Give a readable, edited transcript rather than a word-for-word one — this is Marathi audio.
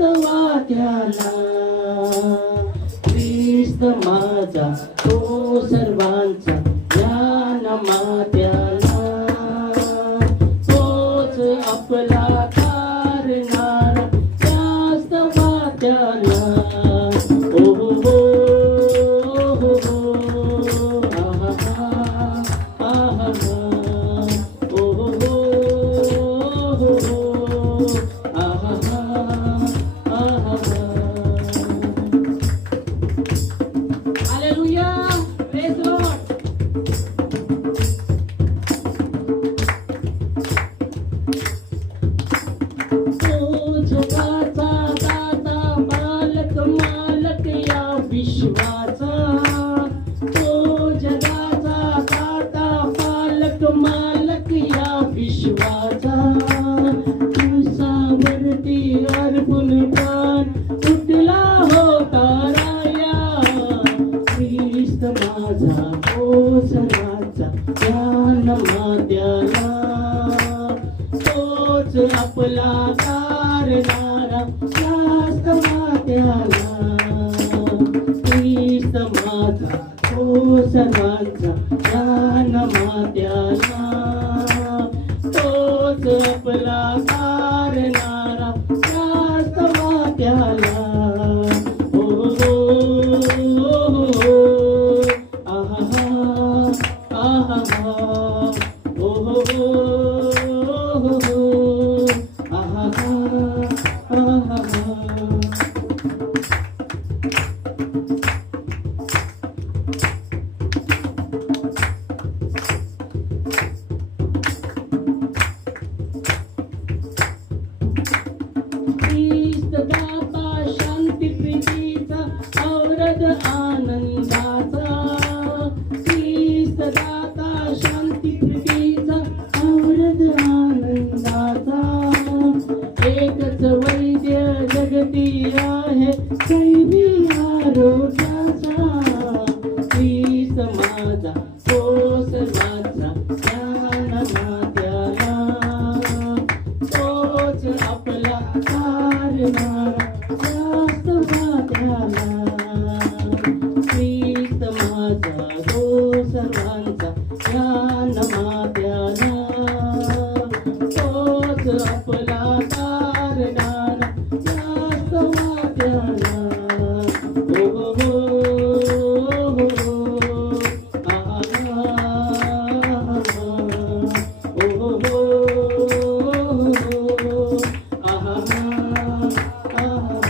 वाट्याला. ख्रिस्त माझा तो सर्वांचा ज्ञान मात्याला. तोच आपला तारणारा जास्त वाट्याला. ओ हो हो हो हो आहा आहा ओ हो हो हो आहा आहा. Hallelujah, praise the Lord. तो जगाचा दाता मालक मालक या विश्वाचा. तो जगाचा दाता मालक मालक या विश्वाचा. तुझ्यावरती अर्पण प्राण उठला होता राया. ख्रिस्त माझा तो सर्वांचा ज्ञान मात्याला. तोच आपला तारणारा जास्त मात्याला. ख्रिस्त माझा तो सर्वांचा ज्ञान मात्याला. तोच आपला तारणारा जास्त मात्याला. ओ हो हो आहा आहा ओ हो हो आहा आहा. ख्रिस्त दाता शांती प्रीतीचा औरत आनंदाचा. ख्रिस्त दाता शांती प्रीतीचा औरत आनंदाचा. एकच वैद्य जगती आहे दैवी आरोग्याचा. ख्रिस्त माझा तो सर्वांचा ज्ञान मात्याला. तोच आपला तारणारा जास्त मात्याला. ख्रिस्त माझा तो सर्वांचा ज्ञान मात्याला. तोच आपला तारणारा जास्त मात्याला. ओ हो हो आहा ओ हो आहा आहा.